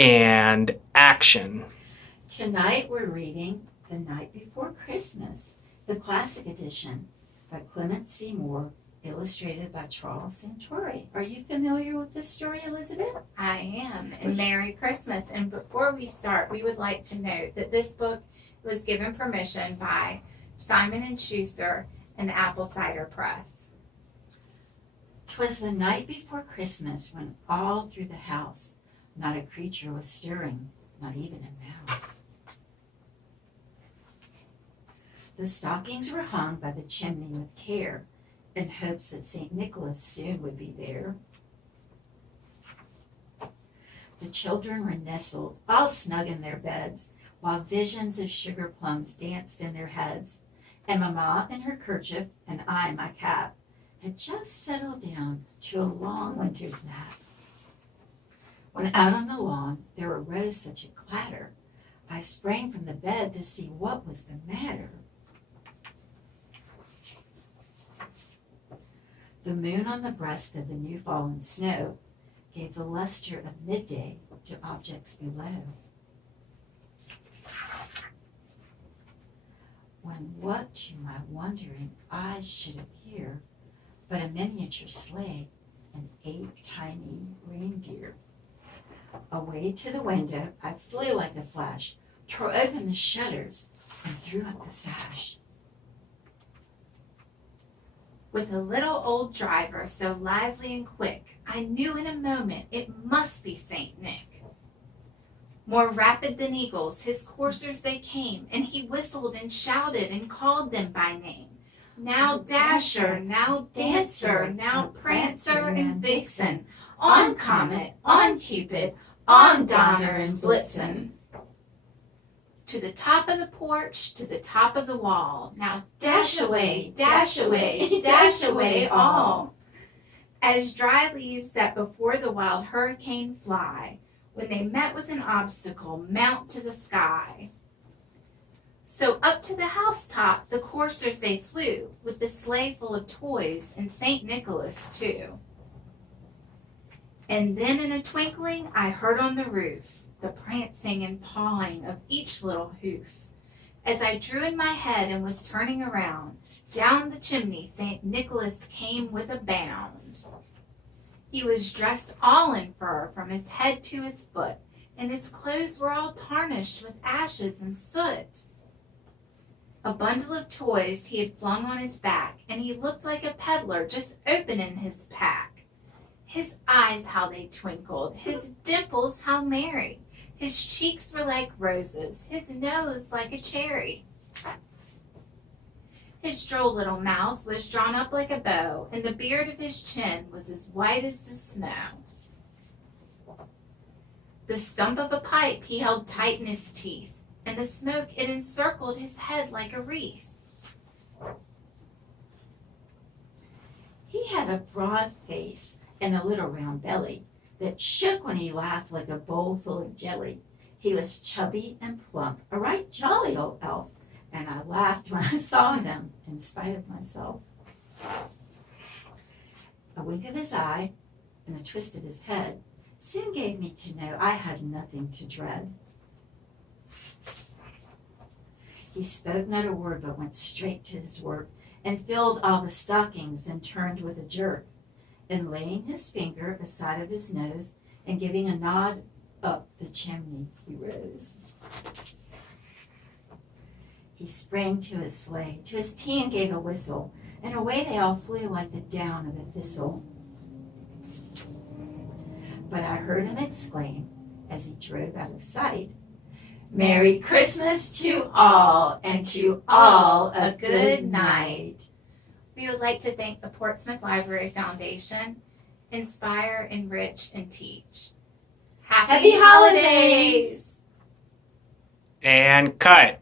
and action. Tonight we're reading The Night Before Christmas, the classic edition by Clement Seymour, illustrated by Charles Santori. Are you familiar with this story, Elizabeth? I am, and Merry Christmas. And before we start, we would like to note that this book was given permission by Simon & Schuster and Apple Cider Press. 'Twas the night before Christmas when all through the house not a creature was stirring, not even a mouse. The stockings were hung by the chimney with care, in hopes that St. Nicholas soon would be there. The children were nestled, all snug in their beds, while visions of sugar plums danced in their heads, and Mamma in her kerchief, and I my cap, had just settled down to a long winter's nap. When out on the lawn there arose such a clatter, I sprang from the bed to see what was the matter. The moon on the breast of the new fallen snow gave the luster of midday to objects below. When what to my wondering eyes should appear but a miniature sleigh and 8 tiny reindeer. Away to the window I flew like a flash, tore open the shutters, and threw up the sash. With a little old driver so lively and quick, I knew in a moment it must be Saint Nick. More rapid than eagles, his coursers they came, and he whistled and shouted and called them by name. Now Dasher, now Dancer, now Prancer and Vixen, on Comet, on Cupid, on Donner and Blitzen. To the top of the porch, to the top of the wall, now dash away, dash away, dash away all. As dry leaves that before the wild hurricane fly, when they met with an obstacle, mount to the sky. So up to the housetop the coursers they flew, with the sleigh full of toys and St. Nicholas too. And then in a twinkling I heard on the roof the prancing and pawing of each little hoof. As I drew in my head and was turning around, down the chimney St. Nicholas came with a bound. He was dressed all in fur from his head to his foot, and his clothes were all tarnished with ashes and soot. A bundle of toys he had flung on his back, and he looked like a peddler just opening his pack. His eyes how they twinkled, his dimples how merry. His cheeks were like roses, his nose like a cherry. His droll little mouth was drawn up like a bow, and the beard of his chin was as white as the snow. The stump of a pipe he held tight in his teeth, and the smoke it encircled his head like a wreath. He had a broad face and a little round belly that shook when he laughed like a bowl full of jelly. He was chubby and plump, a right jolly old elf, and I laughed when I saw him in spite of myself. A wink of his eye and a twist of his head soon gave me to know I had nothing to dread. He spoke not a word, but went straight to his work, and filled all the stockings, then turned with a jerk, and laying his finger aside of his nose, and giving a nod up the chimney he rose. He sprang to his sleigh, to his tea, and gave a whistle, and away they all flew like the down of a thistle. But I heard him exclaim, as he drove out of sight, "Merry Christmas to all, and to all a good night." We would like to thank the Portsmouth Library Foundation, Inspire, Enrich, and Teach. Happy holidays! And cut.